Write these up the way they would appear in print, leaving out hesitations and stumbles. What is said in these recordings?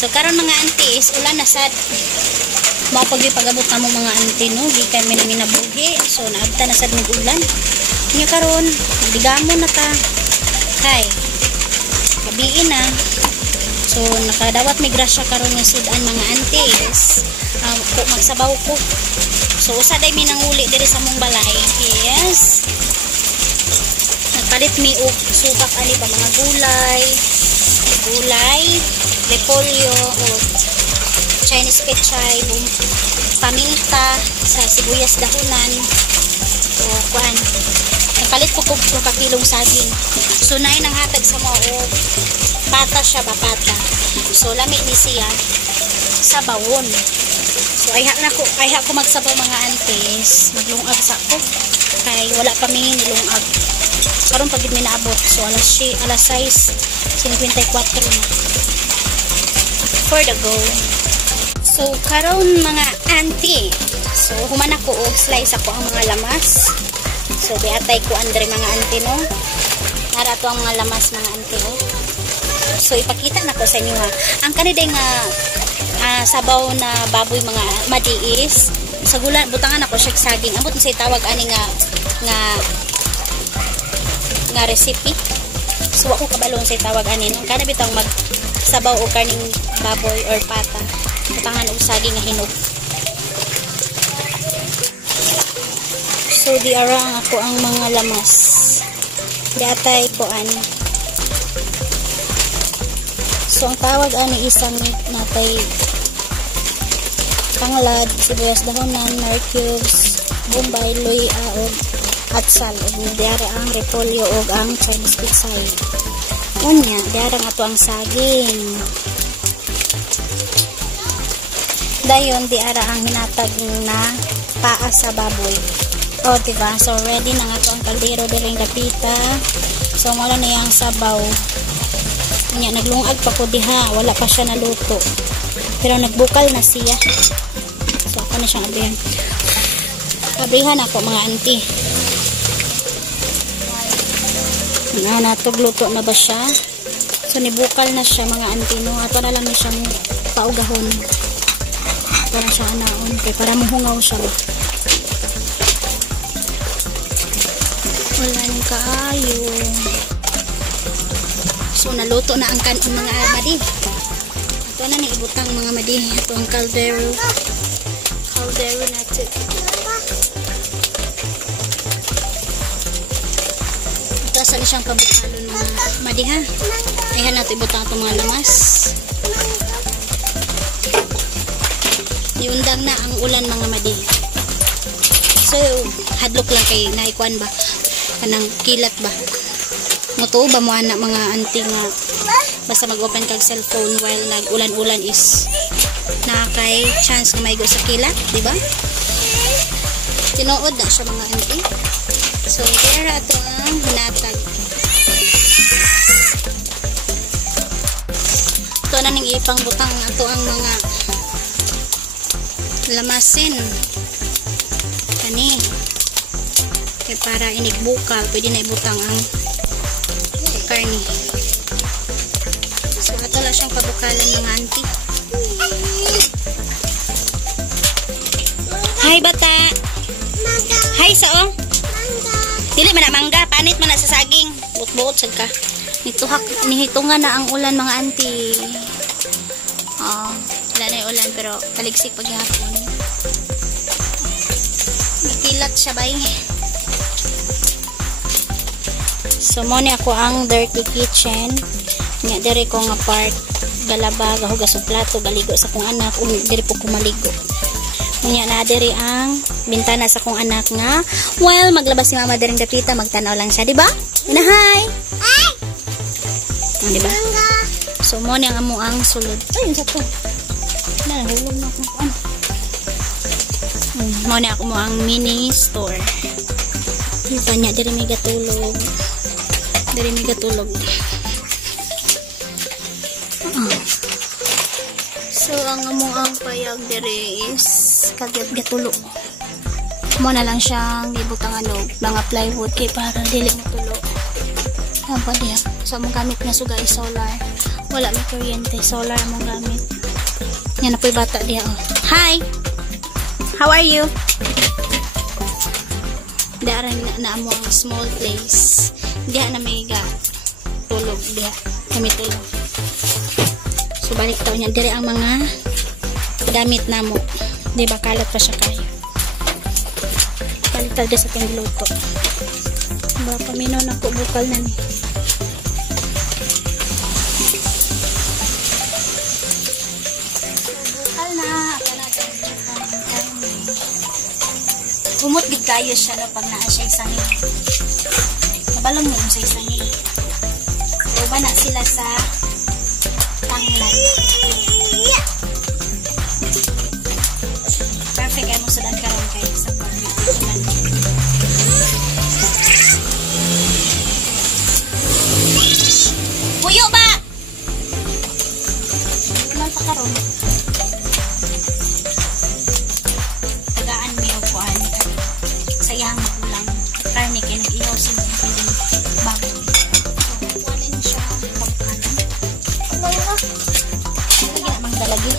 So karon mga auntie is ulan na sad. Mao pag pagabot na mo mga auntie no, di kay minabuhi. So naabta na sad ng ulan. Nya karon digamo na ta. Kay gabi na. So nakadawat mi grasya karon nga sudan mga aunties. Kung magsabaw ko. So usa day mi nanguli diri sa mong balay. Yes. Nagpalit mi og subak ani ba mga gulay, repolyo o Chinese pechay, paminta sa sibuyas dahunan. So kuan. Nagpalit ko kog kakilong saging. So naay nang hatag sa mo og pata siya ba pata. So lami ni siya sa bawon. So ayha ko magsabaw mga aunties, maglungag sa ko kay wala pa mi nilungag. Karon pag gid mi naabot. So alas 6:54 na. For the go. So karon mga auntie. So human ako og slice ako ang mga lamas. So diatay ko andre mga auntie no. Nara to ang mga lamas mga auntie no. So ipakita na ko sa inyo ha. Ang kaniday nga sabaw na baboy mga madiis sa gulan butangan ako siya saging ambot sa tawag ani nga recipe. So ako kabalon sa tawag ani nung kana bitang magsabaw og kaning baboy or pata butangan og saging nga hinog. So di arang ako ang mga lamas diatay ko ani. So ang tawag ani isang natay tanglad, sibuyas dahonan, nor cubes, bombay, luya og atsal ug diara ang repolyo og ang Chinese pechay. Unya diara ato ang saging. Dayon diara ang hinatag na paa sa baboy. O diba? So ready na ato ang kaldero diring dapita. So wala na yang sabaw. Unya naglungag pa ko diha, wala pa siya naluto. Pero nagbukal na siya. So ako na siyang abrihan. Abrihan ako mga auntie. Natugluto na ba siya? So nibukal na siya mga auntie no. Ato na lang na siyang paugahon. Para siya anaon. Okay, para mahungaw siya ba. Wala yung kaayo. So naluto na ang kanon mga madi. Ito na ni ibutang mga madi. Ito ang kaldero. Kaldero natin. Ito sa siyang pabukalo ng madi ha. Ayan natin ibutang itong mga lamas. Iundang na ang ulan mga madi. So hadlok lang kay naikuan ba. Kanang kilat ba. Mutuo ba mo anak mga auntie nga basta mag-open kag cellphone while nag-ulan-ulan is nakakay chance na maigo sa kilat, di ba? Tinuod na siya mga auntie. So, there ato ang hinatag. Ito na ning ipang butang ato ang mga lamasin. Kani. Kaya para inigbukal, pwede na ibutang ang karni. So, ato lang siyang pabukalan mga auntie. Hi, bata! Hi, sao? Dili man na mangga. Panit man na sa saging. Buot-buot sad ka. Nihitungan na ang ulan mga auntie. Wala na yung ulan pero taligsik paghapon. Nakilat siya bay. So, muna ako ang dirty kitchen. Nga, diri ko nga part galaba, gahugas og plato, galigo sa kong anak, diri po kumaligo. Nga na diri ang bintana sa kong anak nga while maglabas si mama diring dapita, magtanaw lang siya, di ba? Hi! Di ba? So, muna ang amo ang sulod. Ay, yun sa to. Nahulog na ako. Muna ako mo ang mini store. Ito niya, diri may gatulog. Diri may gatulog. So, ang among ang payag diri is kagyat gatulo. Mo na lang siyang ibutang mga plywood kay para dili mo tulo. Apa diya? So, among gamit na suga is solar. Wala may kuryente. Solar mong gamit. Yan na po yung bata diya. Oh. Hi! How are you? Diya na mo ang small place. Diya na may tulog. Diya kami tulog. So balik taon niya. Dire ang mga damit na mo. Di ba kalat pa siya kayo. Balik tayo sa itong luto. Ba pamino na po bukal na ni. Bukal na. Humot big kayo siya no, pag naa siya isangin. Nabalong mo sa isangin. So ba na sila sa tanglad. Perfect ay mo sudan karon kay sa pagkukulan. Puyo ba? Naman pa karon. Tagaan mi og kuan. Sayang magulang. Karne kay nag-ihaw sila pwedeng bago. Kuanin siya pagkanan. Lagi na mang dalagi.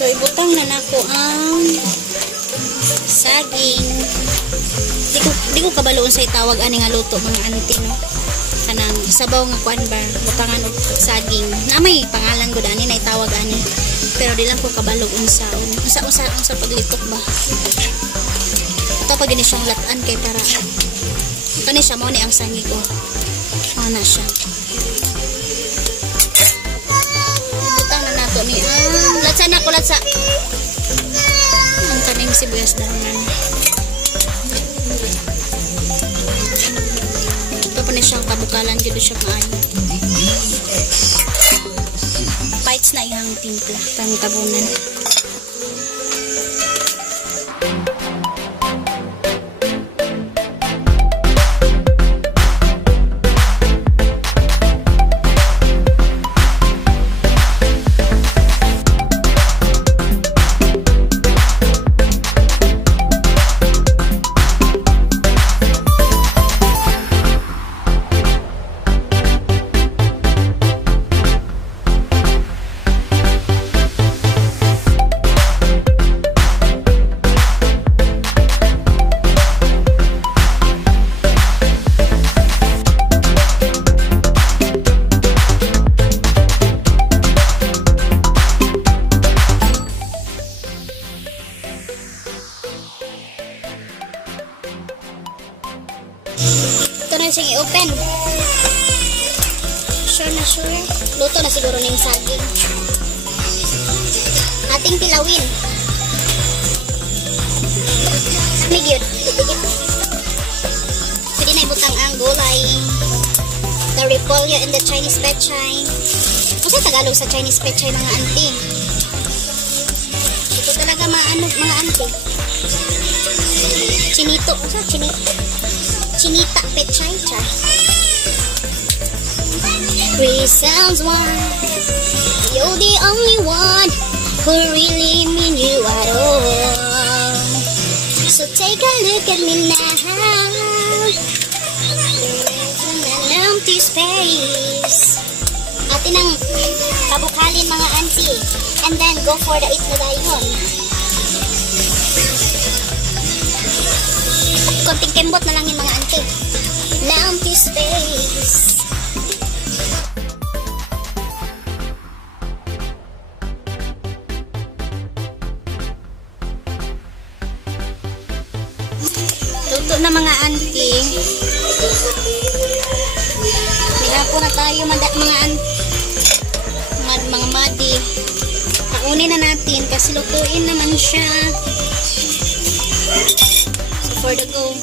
So, ibutang na nako ang saging. Di ko kabaloon sa itawag ani nga luto mga auntie no. Kanang sabaw nga kuan bar, butangan og saging. Namay pangalan ko dani na itawag ani. Pero di lang ko kabalog unsa paglitok ba. Ito pag gini siyang latan kay para kani siya mo ni ang sangi ko. Ana siya. Ni latsa na ko latsa ang kaning sibuyas daronan ito pa na siyang kabukalan dito siya maayo bites na iyang timpla tang tabunan. Ito na siyang i-open. Sure na sure. Luto na siguro na yung saging. Ating tilawin. May gyud. Pwede na ibutang ang gulay. The repolyo and the Chinese pechay. Kasi Tagalog sa Chinese pechay mga auntie. Ito talaga mga auntie. Chinito. Chinita pechay cha. Three sounds one. You're the only one who really mean you at all. So take a look at me now. An empty space. Atin ang kabukalin mga auntie. And then go for the eat na dayon. Konting kembot na lang yung mga auntie. Empty space. Tuto na mga auntie. na tayo mga madi. Paunin na natin kasi lutuin naman siya. So for the go.